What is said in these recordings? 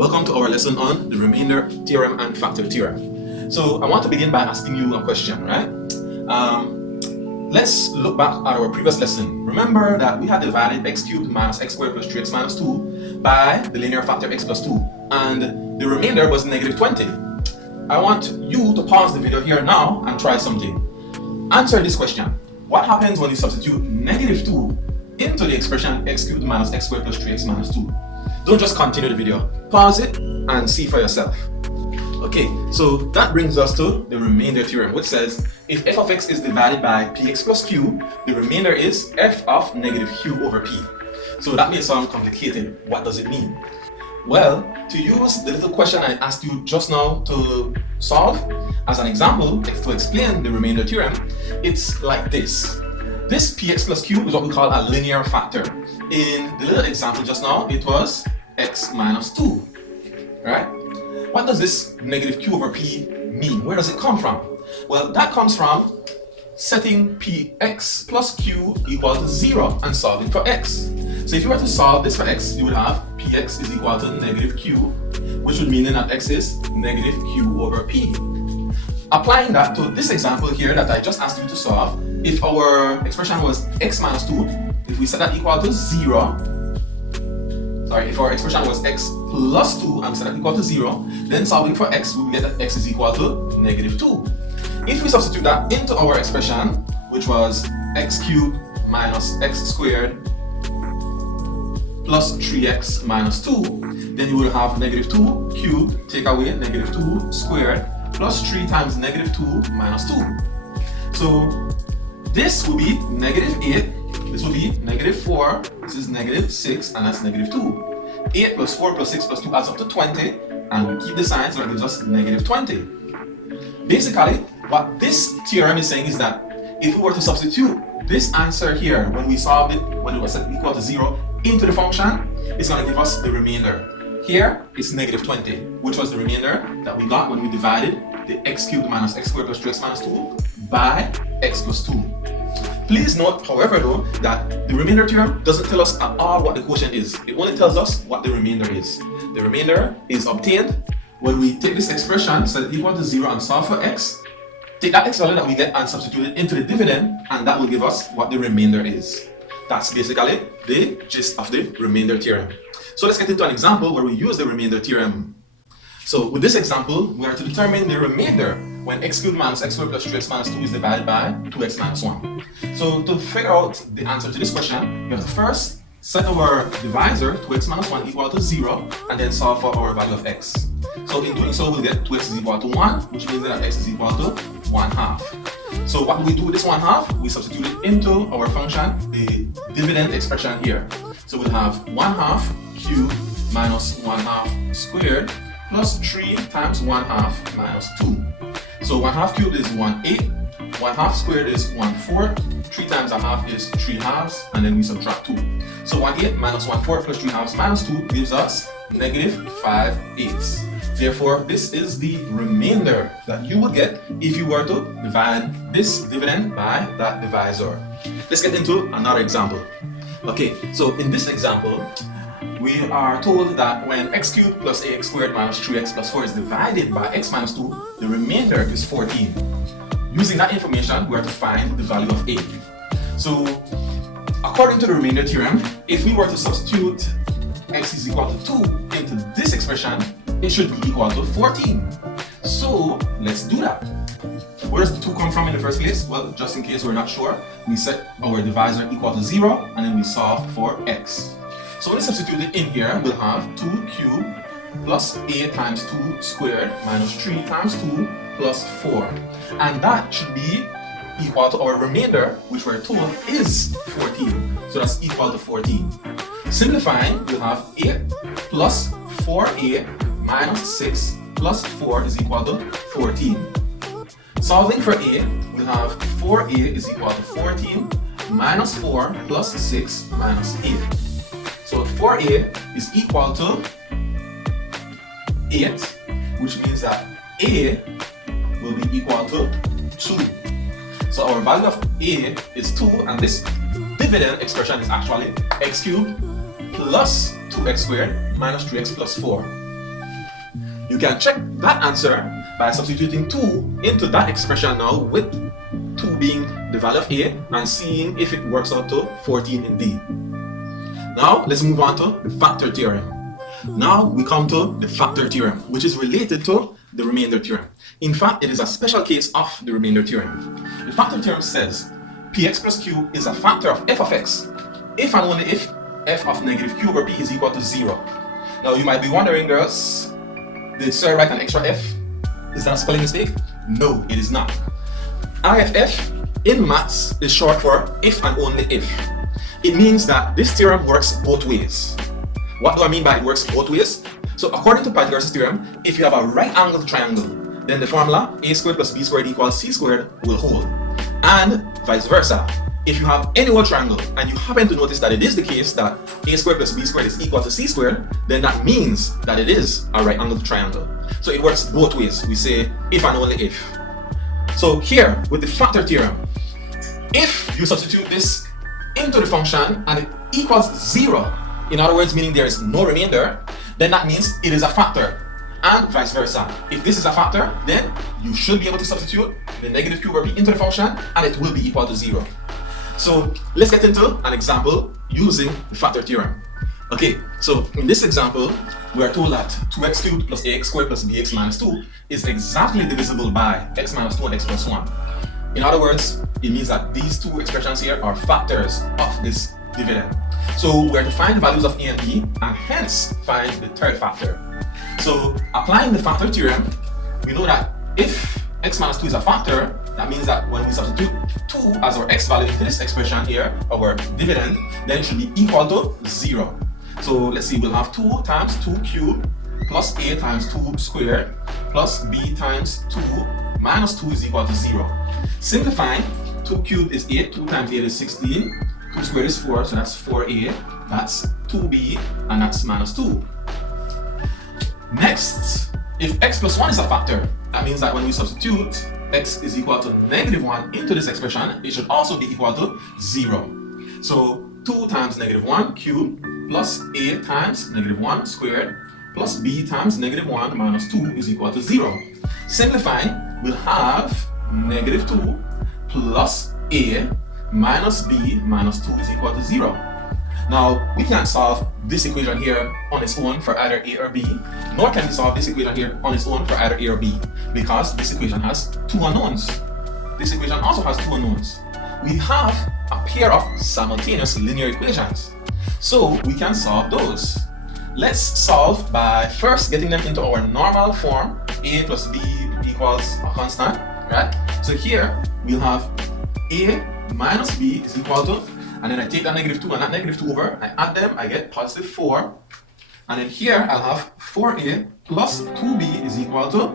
Welcome to our lesson on the remainder theorem and factor theorem. So I want to begin by asking you a question, right? Let's look back at our previous lesson. Remember that we had divided x cubed minus x squared plus 3x minus 2 by the linear factor x plus 2, and the remainder was negative 20. I want you to pause the video here now and try something. Answer this question. What happens when you substitute negative 2 into the expression x cubed minus x squared plus 3x minus 2? Don't just continue the video. Pause it and see for yourself. Okay, so that brings us to the remainder theorem, which says if f of x is divided by px plus q, the remainder is f of negative q over p. So that may sound complicated. What does it mean? Well, to use the little question I asked you just now to solve as an example to explain the remainder theorem, it's like this. This px plus q is what we call a linear factor. In the little example just now, it was x minus 2, right? What does this negative q over p mean? Where does it come from? Well, that comes from setting px plus q equal to 0 and solving for x. So if you were to solve this for x, you would have px is equal to negative q, which would mean that x is negative q over p. Applying that to this example here that I just asked you to solve, if our expression was x minus 2, if we set that equal to 0, if our expression was x plus 2 and we set that equal to 0, then solving for x, we will get that x is equal to negative 2. If we substitute that into our expression, which was x cubed minus x squared plus 3x minus 2, then you will have negative 2 cubed, take away negative 2 squared, plus 3 times negative 2 minus 2. So this will be negative 8, this will be negative 4, this is negative 6, and that's negative 2. 8 plus 4 plus 6 plus 2 adds up to 20, and we keep the sign, so that gives us negative 20. Basically, what this theorem is saying is that if we were to substitute this answer here, when we solved it, when it was set equal to 0, into the function, it's going to give us the remainder. Here, it's negative 20, which was the remainder that we got when we divided the x cubed minus x squared plus 3x minus 2 by x plus 2. Please note, however, though, that the remainder theorem doesn't tell us at all what the quotient is. It only tells us what the remainder is. The remainder is obtained when we take this expression, set it equal to 0 and solve for x, take that x value that we get and substitute it into the dividend, and that will give us what the remainder is. That's basically the gist of the remainder theorem. So let's get into an example where we use the remainder theorem. So with this example, we are to determine the remainder when x cubed minus x squared plus 3x minus 2 is divided by 2x minus 1. So to figure out the answer to this question, we have to first set our divisor 2x minus 1 equal to 0 and then solve for our value of x. So in doing so, we'll get 2x is equal to 1, which means that x is equal to 1/2. So what do we do with this 1/2? We substitute it into our function, the dividend expression here. So we'll have 1/2 cubed minus 1/2 squared plus 3 times 1/2 minus 2. So 1/2 cubed is 1/8, 1/2 squared is 1/4, 3 times 1/2 is 3/2, and then we subtract 2. So 1/8 minus 1/4 plus 3/2 minus 2 gives us negative 5/8. Therefore, this is the remainder that you would get if you were to divide this dividend by that divisor. Let's get into another example. Okay, so in this example, we are told that when x cubed plus ax squared minus 3x plus 4 is divided by x minus 2, the remainder is 14. Using that information, we are to find the value of a. So, according to the remainder theorem, if we were to substitute x is equal to 2 into this expression, it should be equal to 14. So, let's do that. Where does the 2 come from in the first place? Well, just in case we're not sure, we set our divisor equal to 0 and then we solve for x. So when we substitute it in here, we'll have 2 cubed plus a times 2 squared minus 3 times 2 plus 4. And that should be equal to our remainder, which we're told is 14. So that's equal to 14. Simplifying, we'll have 8 plus 4a minus 6 plus 4 is equal to 14. Solving for a, we'll have 4a is equal to 14 minus 4 plus 6 minus 8. So 4a is equal to 8, which means that a will be equal to 2. So our value of a is 2, and this dividend expression is actually x cubed plus 2x squared minus 3x plus 4. You can check that answer by substituting 2 into that expression now, with 2 being the value of A, and seeing if it works out to 14 indeed. Now let's move on to the factor theorem. Now we come to the factor theorem, which is related to the remainder theorem. In fact, it is a special case of the remainder theorem. The factor theorem says px plus q is a factor of f of x if and only if f of negative q over p is equal to 0. Now you might be wondering, girls, did sir write an extra f? Is that a spelling mistake? No, it is not. IFF in maths is short for if and only if. It means that this theorem works both ways. What do I mean by it works both ways? So according to Pythagoras' theorem, if you have a right angled triangle, then the formula a squared plus b squared equals c squared will hold. And vice versa. If you have any whole triangle and you happen to notice that it is the case that a squared plus b squared is equal to c squared, then that means that it is a right angled triangle. So it works both ways. We say if and only if. So here with the factor theorem, if you substitute this into the function and it equals 0, in other words, meaning there is no remainder, then that means it is a factor, and vice versa. If this is a factor, then you should be able to substitute the negative q over p into the function and it will be equal to 0. So let's get into an example using the factor theorem. Okay, so in this example, we are told that 2x cubed plus ax squared plus bx minus 2 is exactly divisible by x minus 2 and x plus 1. In other words, it means that these two expressions here are factors of this dividend. So we are to find the values of a and b, and hence find the third factor. So applying the factor theorem, we know that if x minus 2 is a factor, that means that when we substitute 2 as our x value into this expression here, our dividend, then it should be equal to 0. So let's see, we'll have 2 times 2 cubed plus a times 2 squared plus b times 2 minus 2 is equal to 0. Simplifying, 2 cubed is 8, 2 times 8 is 16, 2 squared is 4, so that's 4a, that's 2b, and that's minus 2. Next, if x plus 1 is a factor, that means that when we substitute x is equal to negative 1 into this expression, it should also be equal to 0. So 2 times negative 1 cubed plus a times negative 1 squared plus b times negative 1 minus 2 is equal to 0. Simplifying, we'll have negative 2 plus a minus b minus 2 is equal to 0. Now, we can't solve this equation here on its own for either a or b, nor can we solve this equation here on its own for either a or b, because this equation has two unknowns. This equation also has two unknowns. We have a pair of simultaneous linear equations, so we can solve those. Let's solve by first getting them into our normal form, a plus b equals a constant, right? So here we'll have a minus b is equal to, and then I take that negative 2 and that negative 2 over, I add them, I get positive 4, and then here I'll have 4a plus 2b is equal to,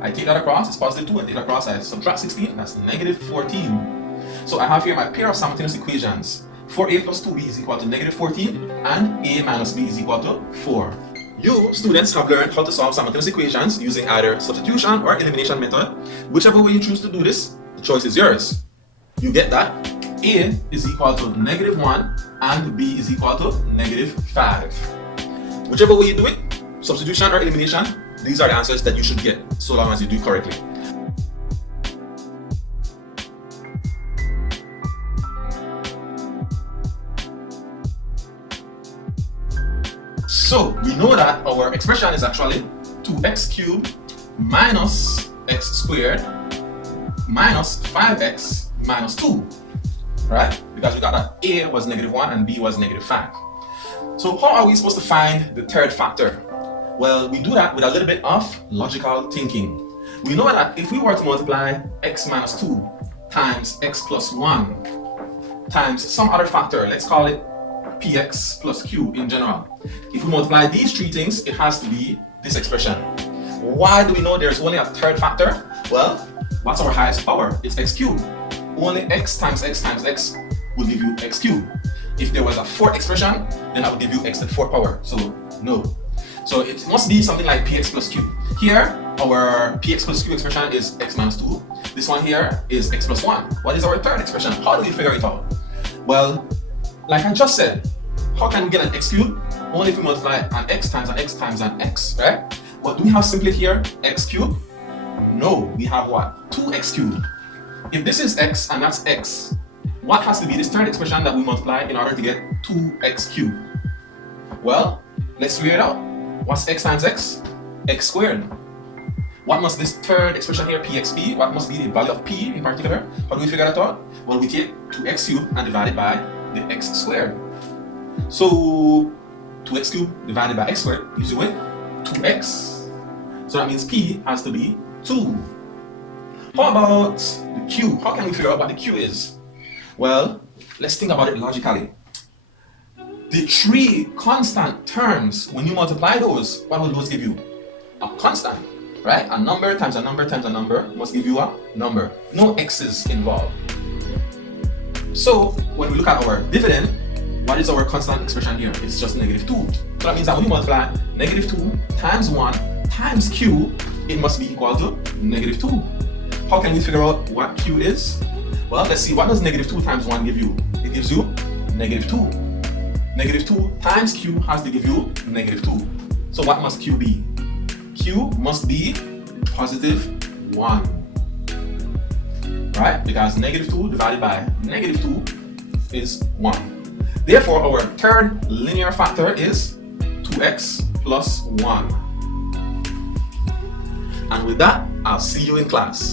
I take that across, it's positive 2, I take that across, I subtract 16, that's negative 14. So I have here my pair of simultaneous equations. 4a plus 2b is equal to negative 14, and a minus b is equal to 4. You students have learned how to solve simultaneous equations using either substitution or elimination method. Whichever way you choose to do this, the choice is yours. You get that a is equal to negative 1 and b is equal to negative 5. Whichever way you do it, substitution or elimination, these are the answers that you should get, so long as you do it correctly. So we know that our expression is actually 2x cubed minus x squared minus 5x minus 2, right? Because we got that a was negative 1 and b was negative 5. So how are we supposed to find the third factor? Well, we do that with a little bit of logical thinking. We know that if we were to multiply x minus 2 times x plus 1 times some other factor, let's call it px plus q in general. If we multiply these three things, it has to be this expression. Why do we know there's only a third factor? Well, what's our highest power? It's x cubed. Only x times x times x will give you x cubed. If there was a fourth expression, then that would give you x to the fourth power. So no. So it must be something like px plus q. Here, our px plus q expression is x minus 2. This one here is x plus 1. What is our third expression? How do we figure it out? Well, like I just said, how can we get an x cubed? Only if we multiply an x times an x times an x, right? But do we have simply here x cubed? No, we have what? 2x cubed. If this is x and that's x, what has to be this third expression that we multiply in order to get 2x cubed? Well, let's figure it out. What's x times x? X squared. What must this third expression here, px be? What must be the value of p in particular? How do we figure that out? Well, we take 2x cubed and divide it by the x squared. So 2x cubed divided by x squared gives you what? 2x. So that means p has to be 2. How about the q? How can we figure out what the q is? Well, let's think about it logically. The three constant terms, when you multiply those, what will those give you? A constant, right? A number times a number times a number must give you a number. No x's involved. So when we look at our dividend, what is our constant expression here? It's just -2. So that means that when you multiply -2 times 1 times q, it must be equal to -2. How can we figure out what q is? Well, let's see. What does -2 times 1 give you? It gives you -2. -2 times q has to give you -2. So what must q be? Q must be +1. Right? Because -2 divided by -2 is 1. Therefore, our third linear factor is 2x plus 1. And with that, I'll see you in class.